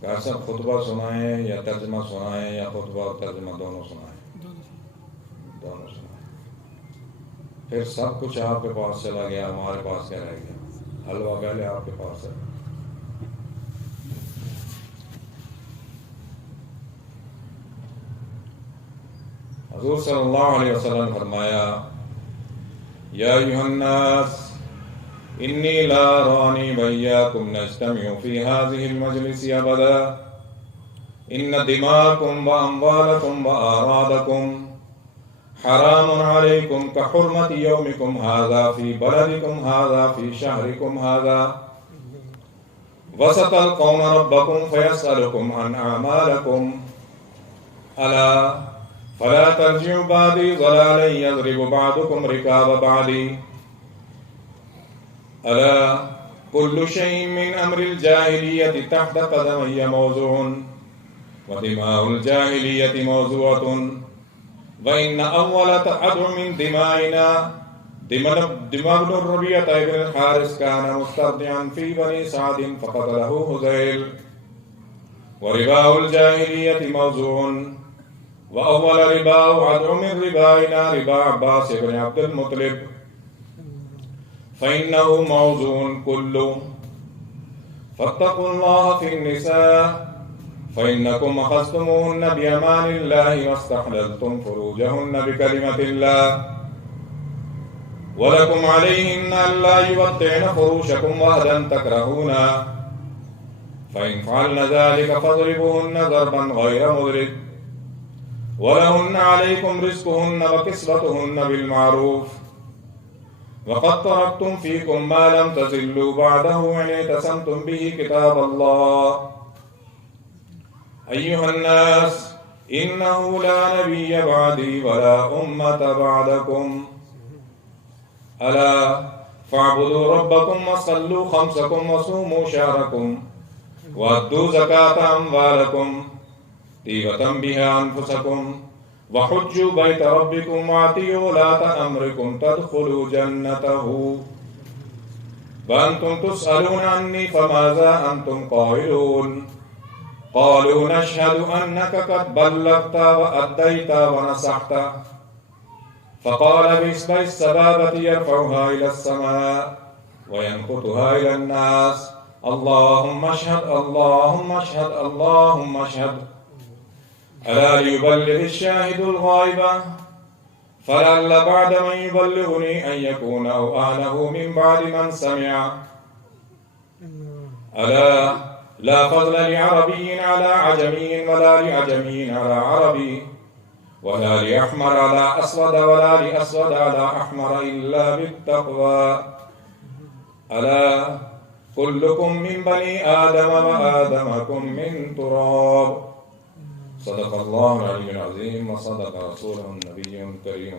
क्या सब खुतबा सुनाएं या तर्जमा सुनाएं या खुतबा और तर्जमा दोनों सुनाएं? दोनों सुनाएं। फिर सब कुछ आपके पास चला गया, हमारे पास क्या रह गया? हलवा पहले आपके पास है। हुज़ूर सल्लल्लाहु अलैहि वसल्लम ने फरमाया, या अय्युहन्नास इन्नी ला अरानी वय्याकुम नज्तमिउ फी हाज़िहिल मजलिस अबदा इन्न दिमाकुम व अम्वालकुम व आरादकुम हरामुन अलैकुम कहुर्मति यौमिकुम हाज़ा फी बलदिकुम हाज़ा फी शहरिकुम हाज़ा वसतल्क़ौना रब्बकुम फयस्अलुकुम अन अमालिकुम अला फला तर्जिउ बादी ज़लालन यज़रिबु बादुकुम रिकाब बादी अला कुल्लु शैइन मिन अम्रिल जाहिलियति तहत क़दमैया मौज़ूअन व दिमाउल जाहिलियति मौज़ूअतुन व इन्न अव्वल तअदु मिन दिमाइना दिमाग रबियत इब्न हारिस कान मुस्तरदिअन फी बनी सादिन फ़क़तलहु हुज़ैल व रिबाउल जाहिलियति मौज़ूअन व अव्वल रिबाउ अदउ मिन रिबाइना रिबा अब्बास इब्न अब्दुल मुत्तलिब फ़इन्नहु मौज़ूअन कुल्लु फ़त्तक़ुल्लाह फ़िन्निसा फ़इन्नकुम अख़ज़्तुमूहुन्न बिअमानिल्लाहि वस्तहलल्तुम फ़ुरूजहुन्न बिकलिमतिल्लाह वलकुम अलैहिन्न अल्ला युवत्तिअन फ़ुरूशकुम वअदन तकरहूना फ़इन फ़अल्न ज़ालिका फ़ज़रिबूहुन्न ज़रबन ग़ैर मुज़रिब वलहुन्न अलैकुम रिज़्क़ुहुन्न व किस्वतुहुन्न बिलमारूफ़ वक़द तरक्तुम फ़ीकुम मा लम तज़िल्लू बअदहु इन इतसमतुम बिही किताबल्लाह अय्युहन्नास इन्नहु ला नबिय्य बअदी वला उम्मत बअदकुम अला फ़अब्दू रब्बकुम वसल्लू ख़म्सकुम वसूमू शहरकुम वअद्दू ज़कात अम्वालकुम तीबतम बिहा अनफुसकुम वहुज्जू बैत रब्बिकुम वातियू उलात अम्रिकुम तदखुलू जन्नतहू वअन्तुम तुसअलून अन्नी फमाज़ा अन्तुम क़ाइलून क़ालू नशहदु अन्नका क़द बल्लग़ता व अद्दैता व नसहता फ़क़ाल बिइस्बि'स सबाबति यरफ़उहा इलस्समा व यनकुतुहा इलन्नास अल्लाहुम्मा अशहद अल्लाहुम्मा अशहद अल्लाहुम्मा अशहद अला युबल्लिग़ शाहिदुल ग़ाइबा फलअल्ल बअद मन युबल्लिग़ुनी अन यकूना अहलहु मिन बअदि मन समिअ अला ला फ़ज़्ल लिअरबिय्यिन अला अजमिय्यिन वला लिअजमिय्यिन अला अरबी वला लिअहमर अला अस्वद वला लिअस्वद अला अहमर इल्ला बित्तक़वा अला कुल्लुकुम मिन बनी आदम व आदमकुम मिन तुराब सदक़ल्लाहुल अलीयुल अज़ीम व सदक़ रसूलुहुन नबियुल करीम।